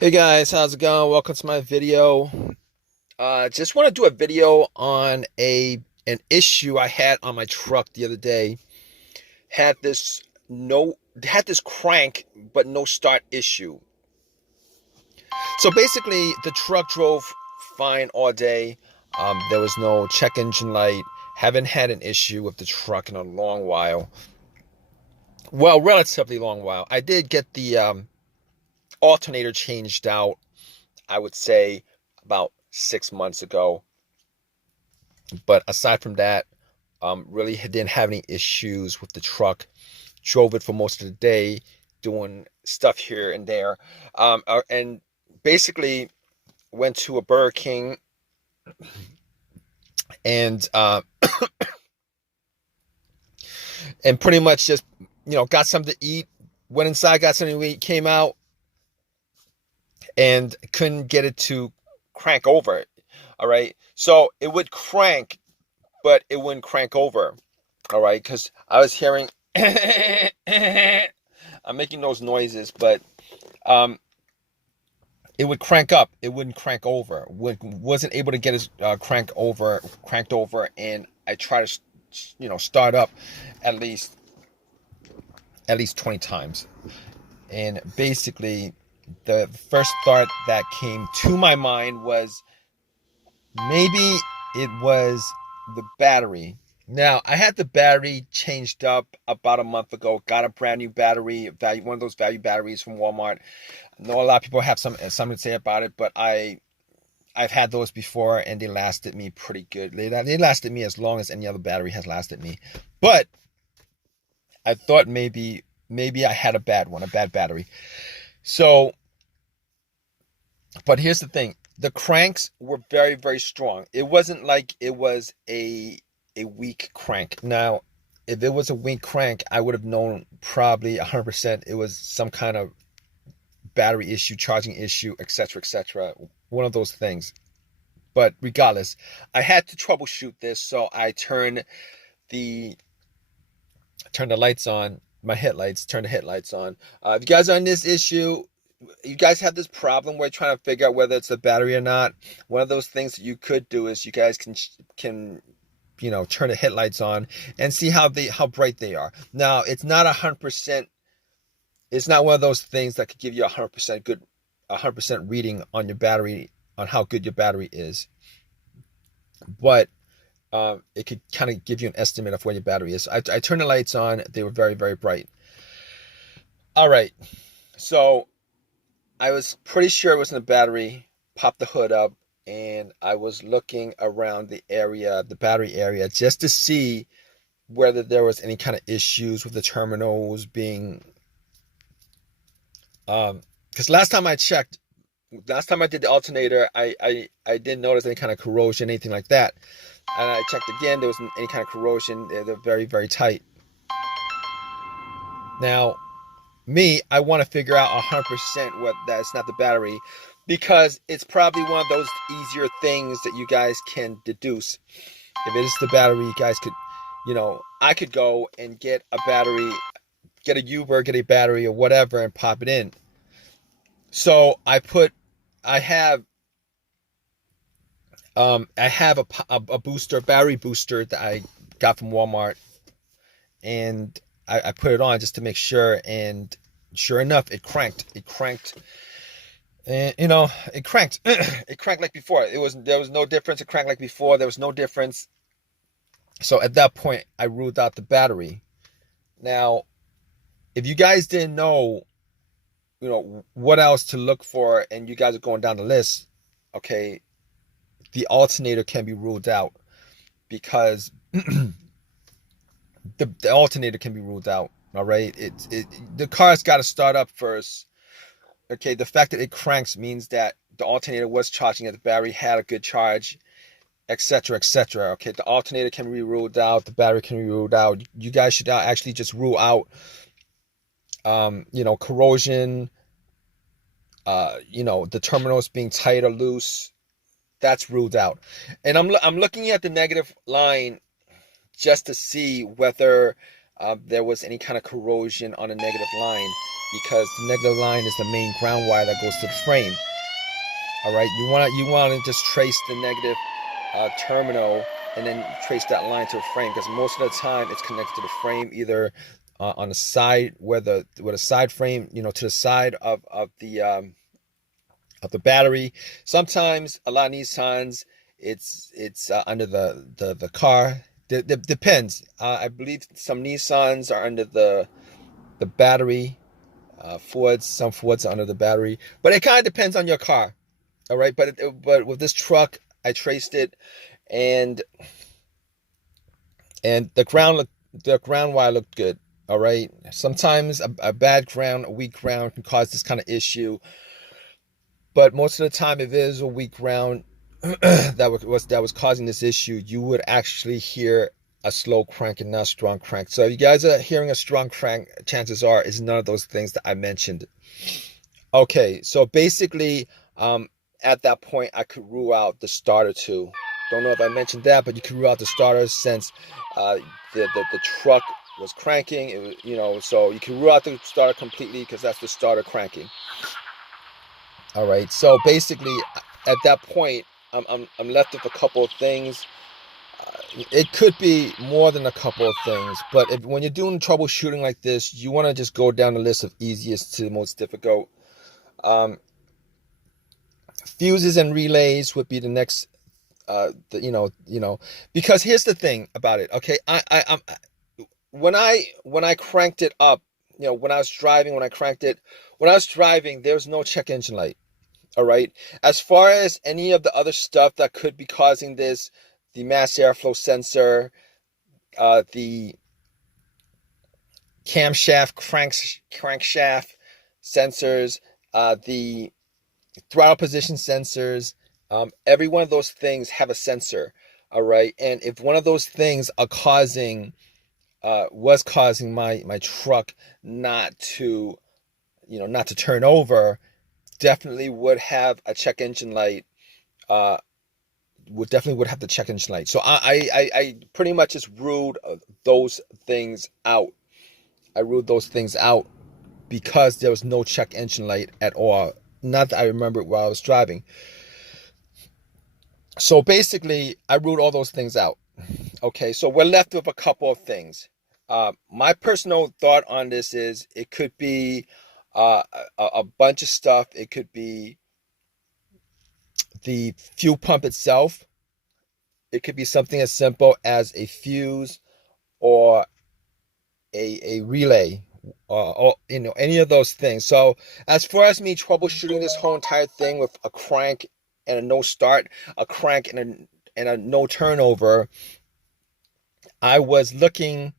Hey guys, how's it going? Welcome to my video. Just want to do a video on an issue I had on my truck the other day. Had this no had this crank but no start issue. So basically, the truck drove fine all day. There was no check engine light. Haven't had an issue with the truck in a long while. Well, relatively long while. I did get the alternator changed out, I would say about 6 months ago. But aside from that, really didn't have any issues with the truck. Drove it for most of the day, doing stuff here and there, and basically went to a Burger King and and pretty much just got something to eat. Went inside, got something to eat, came out, and couldn't get it to crank over. All right, so it would crank, but it wouldn't crank over. All right, because I was hearing I'm making those noises, but um, it would crank up. It wouldn't crank over. Wasn't able to get it cranked over, and I try to, start up at least 20 times. And basically, the first thought that came to my mind was maybe it was the battery. Now, I had the battery changed up about a month ago. Got a brand new battery, one of those value batteries from Walmart. I know a lot of people have something to say about it, but I've had those before and they lasted me pretty good. They lasted me as long as any other battery has lasted me. But I thought maybe I had a bad battery. So, but here's the thing. The cranks were very, very strong. It wasn't like it was a weak crank. Now, if it was a weak crank, I would have known probably 100% it was some kind of battery issue, charging issue, etc., etc. One of those things. But regardless, I had to troubleshoot this, so I the turned the lights on, my headlights, turned the headlights on. If you guys are on this issue, you guys have this problem where you're trying to figure out whether it's the battery or not. One of those things that you could do is you guys can turn the headlights on and see how bright they are. Now, it's not 100%. It's not one of those things that could give you 100% reading on your battery, on how good your battery is. But it could kind of give you an estimate of where your battery is. I turned the lights on. They were very, very bright. All right. So I was pretty sure it was in the battery. Popped the hood up, and I was looking around the battery area, just to see whether there was any kind of issues with the terminals being because last time I did the alternator, I didn't notice any kind of corrosion, anything like that. And I checked again, there wasn't any kind of corrosion. They're very, very tight. Now, I want to figure out 100% what that it's not the battery, because it's probably one of those easier things that you guys can deduce. If it is the battery, you guys could, I could go and get a battery, get a Uber, get a battery or whatever, and pop it in. So I have a booster, battery booster that I got from Walmart, and I put it on just to make sure, and sure enough, it cranked. And it cranked. It cranked like before. There was no difference. It cranked like before. There was no difference. So at that point, I ruled out the battery. Now, if you guys didn't know, what else to look for, and you guys are going down the list, okay, the alternator can be ruled out, because the alternator can be ruled out. All right, the car's got to start up first. Okay, the fact that it cranks means that the alternator was charging, that the battery had a good charge, etc., etc. Okay, the alternator can be ruled out, the battery can be ruled out. You guys should actually just rule out corrosion, the terminals being tight or loose. That's ruled out. And I'm looking at the negative line just to see whether there was any kind of corrosion on a negative line. because the negative line is the main ground wire that goes to the frame. All right, you want to just trace the negative terminal and then trace that line to the frame, because most of the time it's connected to the frame, either on the side where the side frame, to the side of the battery. Sometimes a lot of Nissans, it's under the car. Depends. I believe some Nissans are under the battery. Some Fords are under the battery, but it kind of depends on your car. All right, but with this truck, I traced it, and the ground wire looked good. All right, sometimes a bad ground, a weak ground can cause this kind of issue, but most of the time, if it is a weak ground that was causing this issue, you would actually hear a slow crank and not a strong crank. So if you guys are hearing a strong crank, chances are it's none of those things that I mentioned. Okay, so basically, at that point, I could rule out the starter too. Don't know if I mentioned that, but you could rule out the starter since the truck was cranking. It was, so you can rule out the starter completely because that's the starter cranking. All right, so basically, at that point, I'm left with a couple of things. It could be more than a couple of things, but when you're doing troubleshooting like this, you want to just go down the list of easiest to the most difficult. Fuses and relays would be the next. Because here's the thing about it. Okay, I'm when I cranked it up, when I was driving, there was no check engine light. All right. As far as any of the other stuff that could be causing this, the mass airflow sensor, the camshaft, crankshaft sensors, the throttle position sensors, every one of those things have a sensor. All right. And if one of those things are was causing my truck not to turn over, definitely would have a check engine light. Would have the check engine light. So I pretty much just ruled those things out. I ruled those things out because there was no check engine light at all. Not that I remember it while I was driving. So basically, I ruled all those things out. Okay, so we're left with a couple of things. My personal thought on this is it could be a bunch of stuff. It could be the fuel pump itself. It could be something as simple as a fuse or a relay, or any of those things. So as far as me troubleshooting this whole entire thing with a crank and a no start, a crank and a no turnover, I was looking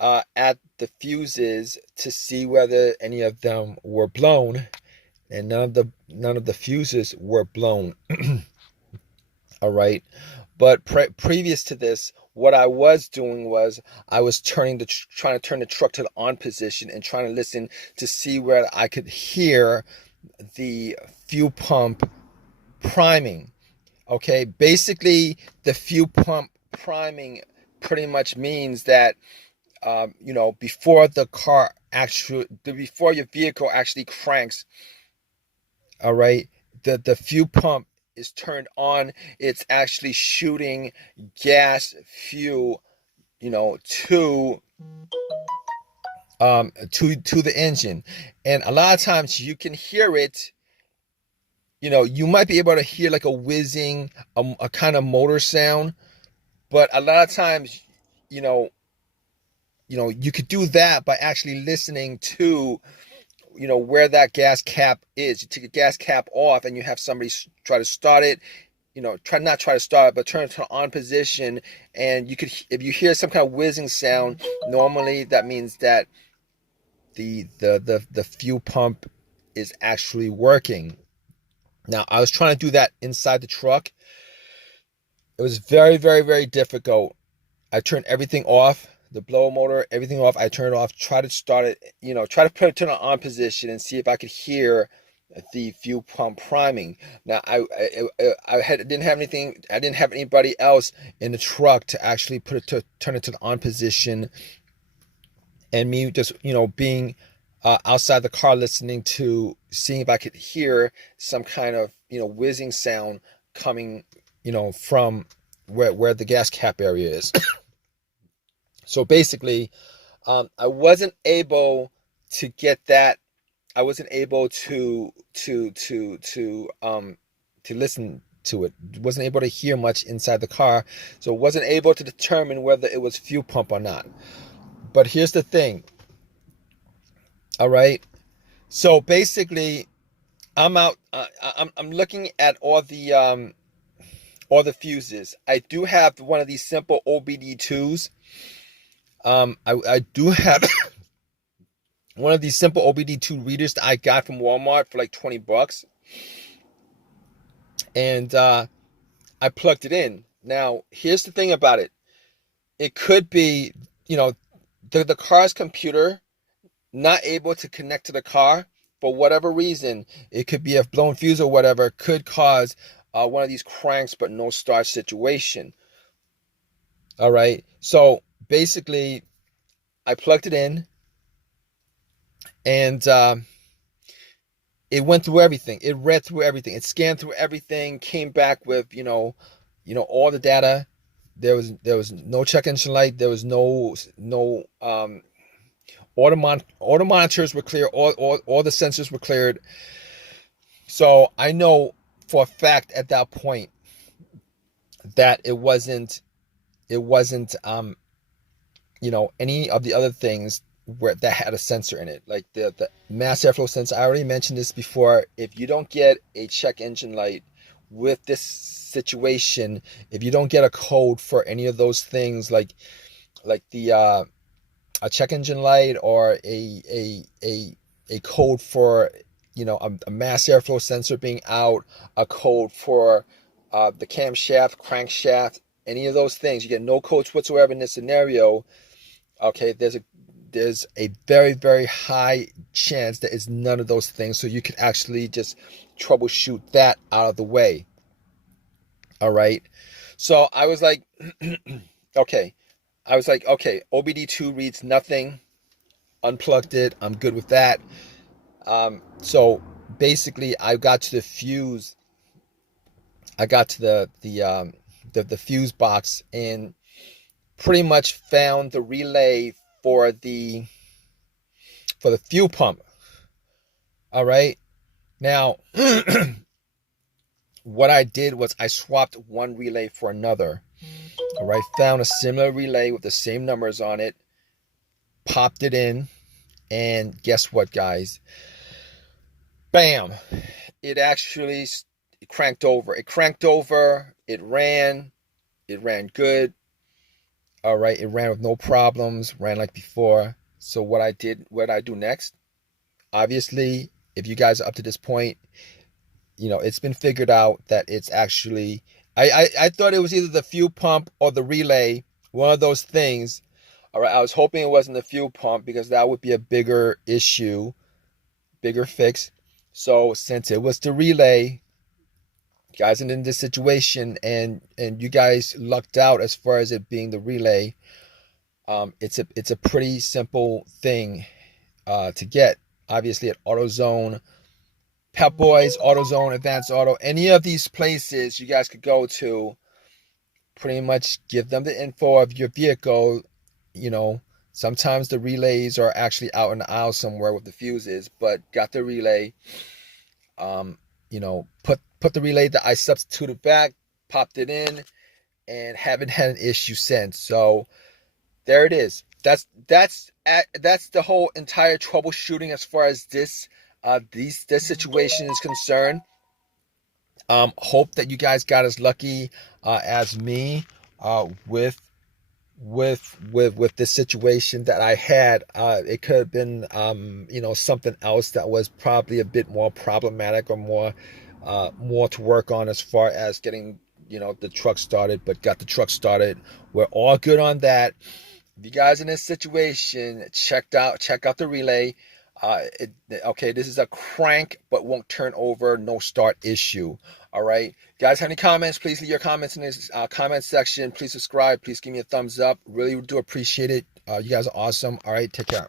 at the fuses to see whether any of them were blown, and none of the fuses were blown. All right, but previous to this, what I was doing was I was trying to turn the truck to the on position and trying to listen to see where I could hear the fuel pump priming. Okay, basically the fuel pump priming pretty much means that before your vehicle actually cranks, all right, the fuel pump is turned on. It's actually shooting gas fuel, to the engine. And a lot of times you can hear it. You might be able to hear like a whizzing, a kind of motor sound, but a lot of times, you could do that by actually listening to, where that gas cap is. You take the gas cap off and you have somebody try to start it, try to start it, but turn it to on position. And if you hear some kind of whizzing sound, normally that means that the fuel pump is actually working. Now, I was trying to do that inside the truck. It was very, very, very difficult. I turned everything off, the blower motor, everything off. I turned it off, try to start it, try to put it to an on position and see if I could hear the fuel pump priming. Now, I didn't have anybody else in the truck to actually turn it to the on position, and me just, being outside the car listening to seeing if I could hear some kind of whizzing sound coming from where the gas cap area is. So basically, I wasn't able to get that. I wasn't able to listen to it. Wasn't able to hear much inside the car, so wasn't able to determine whether it was fuel pump or not. But here's the thing. All right. So basically, I'm out. I'm looking at all the fuses. I do have one of these simple OBD2s. I do have one of these simple OBD2 readers that I got from Walmart for like $20, and I plugged it in. Now, here's the thing about it. It could be, the car's computer not able to connect to the car for whatever reason. It could be a blown fuse or whatever, could cause one of these cranks but no start situation. All right. So basically, I plugged it in, and it went through everything. It read through everything. It scanned through everything. Came back with all the data. There was no check engine light. There was no auto monitors were clear. All the sensors were cleared. So I know for a fact at that point that it wasn't any of the other things that had a sensor in it, like the mass airflow sensor. I already mentioned this before. If you don't get a check engine light with this situation, if you don't get a code for any of those things, like the a check engine light or a code for a mass airflow sensor being out, a code for the camshaft, crankshaft, any of those things, you get no codes whatsoever in this scenario. Okay, there's a very, very high chance that it's none of those things. So you can actually just troubleshoot that out of the way. All right. So I was like, okay. OBD2 reads nothing. Unplugged it. I'm good with that. So basically, I got to the fuse. I got to the fuse box and pretty much found the relay for the fuel pump. All right. Now, what I did was I swapped one relay for another. All right. Found a similar relay with the same numbers on it. Popped it in. And guess what, guys? Bam. It actually cranked over. It cranked over. It ran. It ran good. All right. It ran with no problems. Ran like before. So what I do next? Obviously, if you guys are up to this point, it's been figured out that it's actually, I thought it was either the fuel pump or the relay, one of those things. All right, I was hoping it wasn't the fuel pump because that would be a bigger issue, bigger fix. So since it was the relay, guys, and in this situation, and you guys lucked out as far as it being the relay, it's a pretty simple thing to get. Obviously at AutoZone, Pep Boys, AutoZone, Advanced Auto, any of these places you guys could go to, pretty much give them the info of your vehicle. Sometimes the relays are actually out in the aisle somewhere with the fuses, but got the relay. Put the relay that I substituted back, popped it in, and haven't had an issue since. So there it is. That's the whole entire troubleshooting as far as this situation is concerned. Hope that you guys got as lucky as me with this situation that I had. It could have been something else that was probably a bit more problematic or more to work on as far as getting the truck started, but got the truck started. We're all good on that. If you guys in this situation, check out the relay. Okay, this is a crank but won't turn over, no start issue. All right, guys, have any comments? Please leave your comments in this comment section. Please subscribe. Please give me a thumbs up. Really do appreciate it. You guys are awesome. All right, take care.